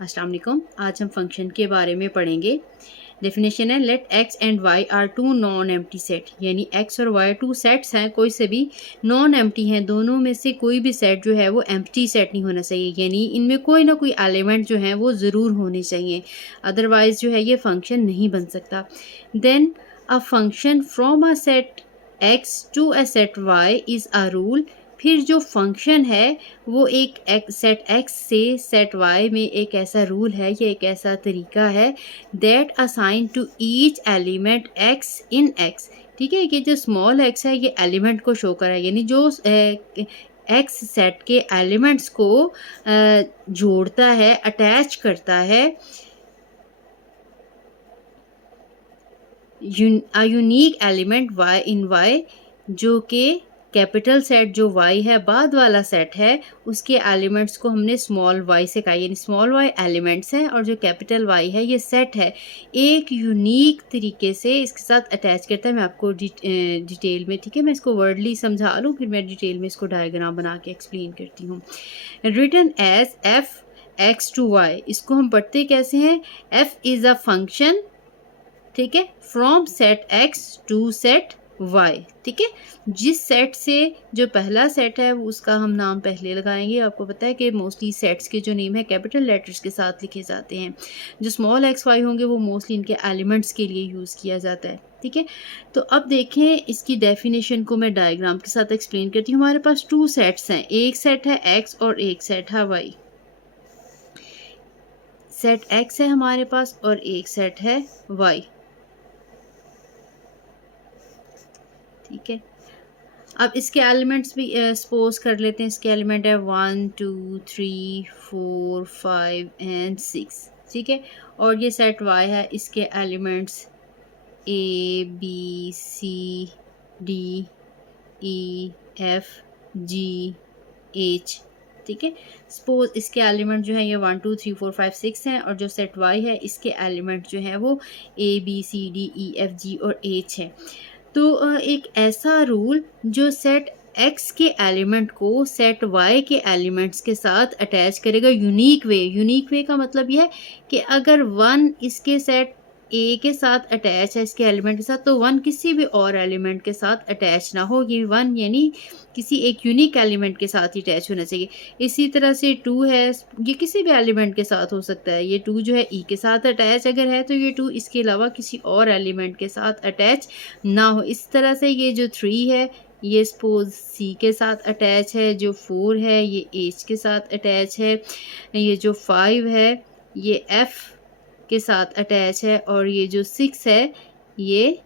अस्सलाम वालेकुम। आज हम फंक्शन के बारे में पढ़ेंगे। डेफिनेशन है, let X and Y are two non empty set, यानी एक्स और वाई टू सेट्स हैं, कोई से भी नॉन एम्प्टी हैं, दोनों में से कोई भी सेट जो है वो एम्प्टी सेट नहीं होना चाहिए, यानी इनमें कोई ना कोई एलिमेंट जो है वो ज़रूर होने चाहिए, अदरवाइज़ जो है ये फंक्शन नहीं बन सकता। Then a function from a set X to a set Y is a rule. फिर जो फंक्शन है वो एक सेट एक्स से सेट वाई में एक ऐसा रूल है, ये एक ऐसा तरीका है that assign to each element X in X. ठीक है, ये जो स्मॉल एक्स है ये एलिमेंट को शो कर रहा है, यानी जो एक्स सेट के एलिमेंट्स को जोड़ता है, अटैच करता है। यूनिक एलिमेंट वाई इन वाई, जो कि कैपिटल सेट जो वाई है बाद वाला सेट है, उसके एलिमेंट्स को हमने स्मॉल वाई से कहा, यानी स्मॉल वाई एलिमेंट्स हैं और जो कैपिटल वाई है ये सेट है, एक यूनिक तरीके से इसके साथ अटैच करता है। मैं आपको डिटेल में, ठीक है, मैं इसको वर्डली समझा लूँ, फिर मैं डिटेल में इसको डायग्राम बना के एक्सप्लेन करती हूँ। Written as F X to Y, इसको हम पढ़ते कैसे हैं? एफ इज़ अ फंक्शन, ठीक है, from set X to set Y. ठीक है, जिस सेट से जो पहला सेट है उसका हम नाम पहले लगाएंगे। आपको पता है कि मोस्टली सेट्स के जो नेम है कैपिटल लेटर्स के साथ लिखे जाते हैं, जो स्मॉल एक्स वाई होंगे वो मोस्टली इनके एलिमेंट्स के लिए यूज़ किया जाता है। ठीक है, तो अब देखें इसकी डेफिनेशन को मैं डायग्राम के साथ एक्सप्लेन करती हूँ। हमारे पास टू सेट्स हैं, एक सेट है एक्स और एक सेट है वाई। सेट एक्स है हमारे पास और एक सेट है वाई। ठीक है, अब इसके एलिमेंट्स भी सपोज कर लेते हैं। इसके एलिमेंट है 1 2 3 4 5 एंड 6। ठीक है, और ये सेट वाई है, इसके elements A B C D E F G H. ठीक है, सपोज इसके एलिमेंट जो है ये 1 2 3 4 5 6 हैं, और जो सेट वाई है इसके एलिमेंट जो है वो A B C D E F G और एच है। तो एक ऐसा रूल जो सेट एक्स के एलिमेंट को सेट वाई के एलिमेंट्स के साथ अटैच करेगा यूनिक वे। यूनिक वे का मतलब यह है कि अगर वन इसके सेट ए के साथ अटैच है, इसके एलिमेंट के साथ, तो वन किसी भी और एलिमेंट के साथ अटैच ना हो। ये वन यानी किसी एक यूनिक एलिमेंट के साथ ही अटैच होना चाहिए। इसी तरह से टू है, ये किसी भी एलिमेंट के साथ हो सकता है। ये टू जो है ई के साथ अटैच अगर है तो ये टू इसके अलावा किसी और एलिमेंट के साथ अटैच ना हो। इस तरह से ये जो थ्री है ये सपोज सी के साथ अटैच है, जो फोर है ये एच के साथ अटैच है, ये जो फाइव है ये एफ के साथ अटैच है, और ये जो 6 है ये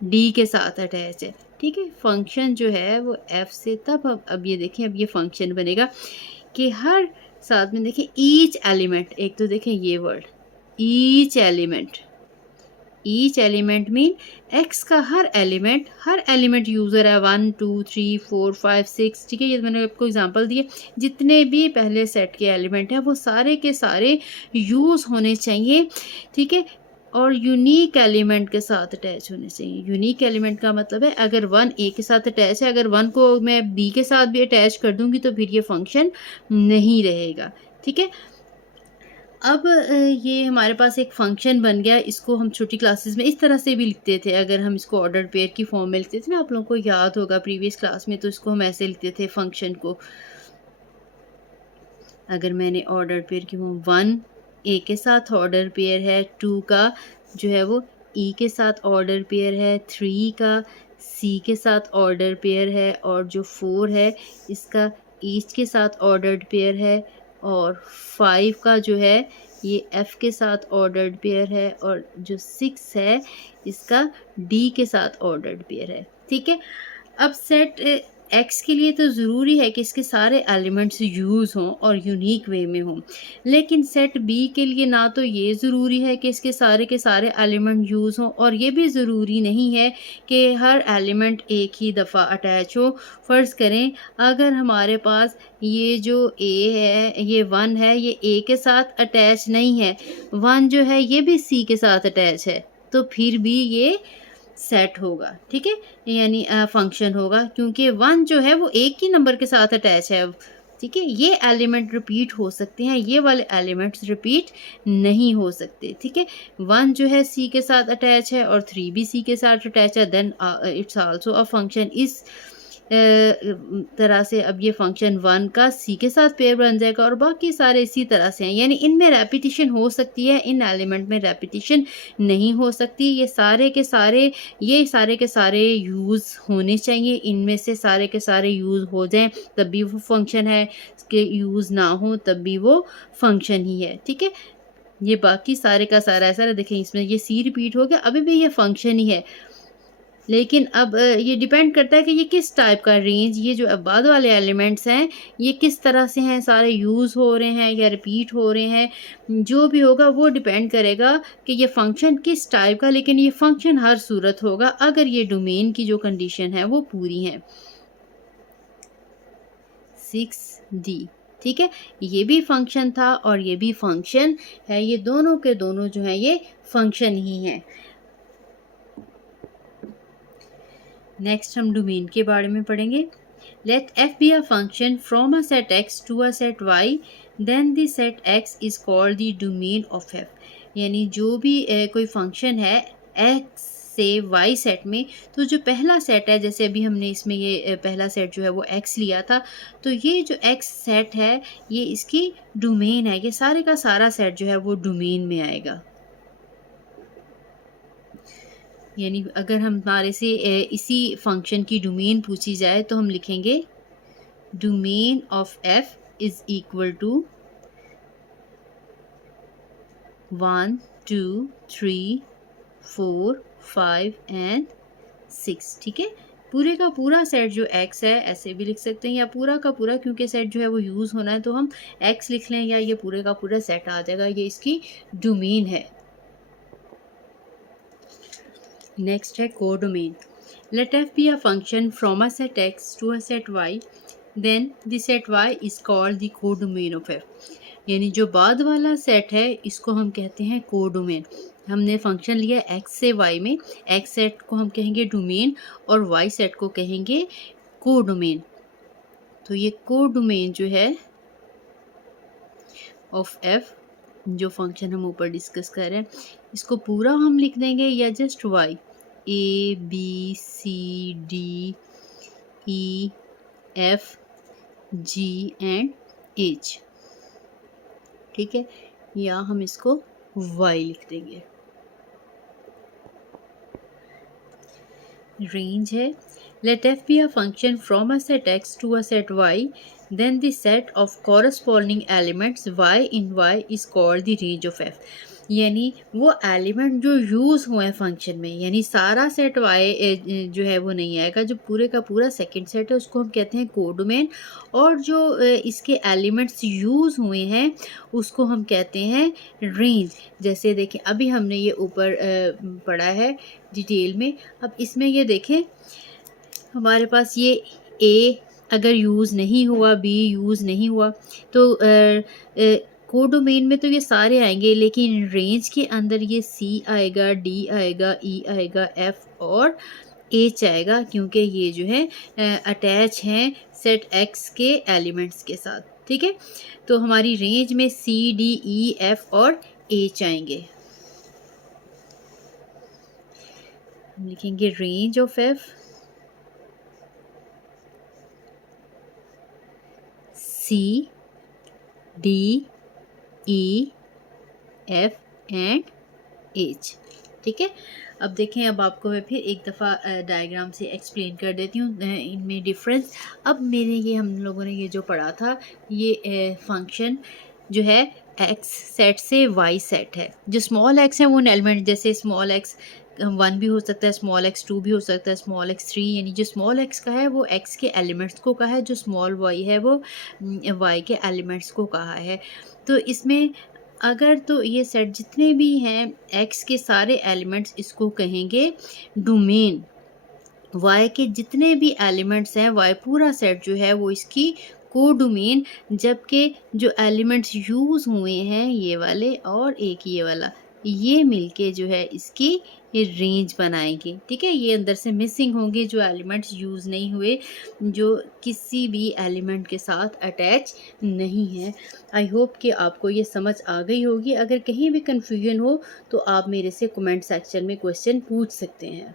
डी के साथ अटैच है। ठीक है, फंक्शन जो है वो एफ से तब अब ये देखें, अब ये फंक्शन बनेगा कि हर साथ में देखें ईच एलिमेंट, एक तो देखें ये word each element, each element mean x का हर एलिमेंट यूज़र है 1 2 3 4 5 6। ठीक है, ये मैंने आपको एग्जांपल दिए। जितने भी पहले सेट के एलिमेंट हैं वो सारे के सारे यूज़ होने चाहिए। ठीक है, और यूनिक एलिमेंट के साथ अटैच होने चाहिए। यूनिक एलिमेंट का मतलब है अगर वन ए के साथ अटैच है, अगर वन को मैं बी के साथ भी अटैच कर दूंगी तो फिर ये फंक्शन नहीं रहेगा। ठीक है, अब ये हमारे पास एक फंक्शन बन गया। इसको हम छोटी क्लासेस में इस तरह से भी लिखते थे। अगर हम इसको ऑर्डर पेयर की फॉर्म में लिखते थे ना, आप लोगों को याद होगा प्रीवियस क्लास में, तो इसको हम ऐसे लिखते थे फंक्शन को। अगर मैंने ऑर्डर पेयर की फॉर्म, वन ए के साथ ऑर्डर पेयर है, टू का जो है वो ई के साथ ऑर्डर पेयर है, थ्री का सी के साथ ऑर्डर पेयर है, और जो फोर है इसका ईच के साथ ऑर्डर्ड पेयर है, और 5 का जो है ये एफ के साथ ऑर्डर्ड पेयर है, और जो 6 है इसका डी के साथ ऑर्डर्ड पेयर है। ठीक है, अब सेट एक्स के लिए तो ज़रूरी है कि इसके सारे एलिमेंट्स यूज़ हों और यूनिक वे में हों, लेकिन सेट बी के लिए ना तो ये ज़रूरी है कि इसके सारे के सारे एलिमेंट यूज़ हों, और ये भी ज़रूरी नहीं है कि हर एलिमेंट एक ही दफ़ा अटैच हो। फ़र्ज़ करें अगर हमारे पास ये जो ए है, ये वन है, ये ए के साथ अटैच नहीं है, वन जो है ये भी सी के साथ अटैच है, तो फिर भी ये सेट होगा। ठीक है, यानी फंक्शन होगा, क्योंकि वन जो है वो एक ही नंबर के साथ अटैच है। ठीक है, ये एलिमेंट रिपीट हो सकते हैं, ये वाले एलिमेंट्स रिपीट नहीं हो सकते। ठीक है, 1 जो है सी के साथ अटैच है और 3 भी सी के साथ अटैच है, then it's also a function. इस तरह से अब ये फंक्शन 1 का सी के साथ पेयर बन जाएगा और बाकी सारे इसी तरह से हैं, यानी इनमें रेपिटिशन हो सकती है, इन एलिमेंट में रेपिटिशन नहीं हो सकती। ये सारे के सारे यूज़ होने चाहिए, इनमें से सारे के सारे यूज़ हो जाएं तब भी वो फंक्शन है, इसके यूज़ ना हो तब भी वो फंक्शन ही है। ठीक है, ये बाकी सारे का सारा ऐसा है, देखें इसमें ये सी रिपीट हो गया, अभी भी ये फंक्शन ही है। लेकिन अब ये डिपेंड करता है कि ये किस टाइप का रेंज, ये जो अब बाद वाले एलिमेंट्स हैं ये किस तरह से हैं, सारे यूज़ हो रहे हैं या रिपीट हो रहे हैं, जो भी होगा वो डिपेंड करेगा कि ये फंक्शन किस टाइप का, लेकिन ये फंक्शन हर सूरत होगा अगर ये डोमेन की जो कंडीशन है वो पूरी है। 6D। ठीक है, ये भी फंक्शन था और ये भी फंक्शन है, ये दोनों के दोनों जो हैं ये फंक्शन ही हैं। नेक्स्ट हम डोमेन के बारे में पढ़ेंगे। Let f be a function from a set x to a set y, then the set x is called the domain of f। यानी जो भी कोई फंक्शन है x से y सेट में, तो जो पहला सेट है, जैसे अभी हमने इसमें ये पहला सेट जो है वो x लिया था, तो ये जो x सेट है ये इसकी डोमेन है, ये सारे का सारा सेट जो है वो डोमेन में आएगा। यानी अगर हमारे से इसी फंक्शन की डोमेन पूछी जाए तो हम लिखेंगे domain of f is equal to 1 2 3 4 5 and 6। ठीक है, पूरे का पूरा सेट जो x है ऐसे भी लिख सकते हैं, या पूरा का पूरा, क्योंकि सेट जो है वो यूज़ होना है तो हम x लिख लें, या ये पूरे का पूरा सेट आ जाएगा, ये इसकी डोमेन है। नेक्स्ट है codomain. Let f be a function from a set x to a set y, then the set y is called the codomain of f। यानी जो बाद वाला सेट है इसको हम कहते हैं कोडोमेन। हमने फंक्शन लिया x से y में, x सेट को हम कहेंगे डोमेन और y सेट को कहेंगे कोडोमेन। तो ये कोडोमेन जो है ऑफ f, जो फंक्शन हम ऊपर डिस्कस कर रहे हैं, इसको पूरा हम लिख देंगे या just y, a b c d e f g and h। ठीक है, या हम इसको y लिख देंगे। रेंज है let f be a function from a set x to a set y, then the set of corresponding elements y in y is called the range of f। यानी वो एलिमेंट जो use हुए हैं function में, यानी सारा set y जो है वो नहीं आएगा, जो पूरे का पूरा सेकंड सेट है उसको हम कहते हैं कोडोमेन, और जो इसके एलिमेंट्स यूज़ हुए हैं उसको हम कहते हैं रेंज। जैसे देखें अभी हमने ये ऊपर पढ़ा है डिटेल में, अब इसमें ये देखें हमारे पास ये a अगर यूज़ नहीं हुआ, b यूज़ नहीं हुआ, तो कोडोमेन में तो ये सारे आएंगे, लेकिन रेंज के अंदर ये c आएगा, d आएगा, e आएगा, f और h आएगा, क्योंकि ये जो है अटैच हैं सेट x के एलिमेंट्स के साथ। ठीक है, तो हमारी रेंज में c d e f और h आएंगे। हम लिखेंगे range of f C D E F and H। ठीक है, अब देखें, अब आपको मैं फिर एक दफ़ा डायग्राम से एक्सप्लेन कर देती हूँ इनमें डिफरेंस। अब मेरे ये हम लोगों ने ये जो पढ़ा था, ये फंक्शन जो है x सेट से y सेट है, जो स्मॉल x है वो एलिमेंट, जैसे स्मॉल x 1 भी हो सकता है, स्मॉल x 2 भी हो सकता है, स्मॉल x 3, यानी जो स्मॉल x का है वो x के एलिमेंट्स को कहा है, जो स्मॉल y है वो y के एलिमेंट्स को कहा है। तो इसमें अगर तो ये सेट जितने भी हैं x के सारे एलिमेंट्स इसको कहेंगे डोमेन, y के जितने भी एलिमेंट्स हैं y पूरा सेट जो है वो इसकी कोडोमेन, जबकि जो एलिमेंट्स यूज़ हुए हैं ये वाले और एक ये वाला, ये मिलके जो है इसकी ये रेंज बनाएंगे। ठीक है, ये अंदर से मिसिंग होंगे जो एलिमेंट्स यूज़ नहीं हुए, जो किसी भी एलिमेंट के साथ अटैच नहीं है। आई होप कि आपको ये समझ आ गई होगी। अगर कहीं भी कन्फ्यूजन हो तो आप मेरे से कमेंट सेक्शन में क्वेश्चन पूछ सकते हैं।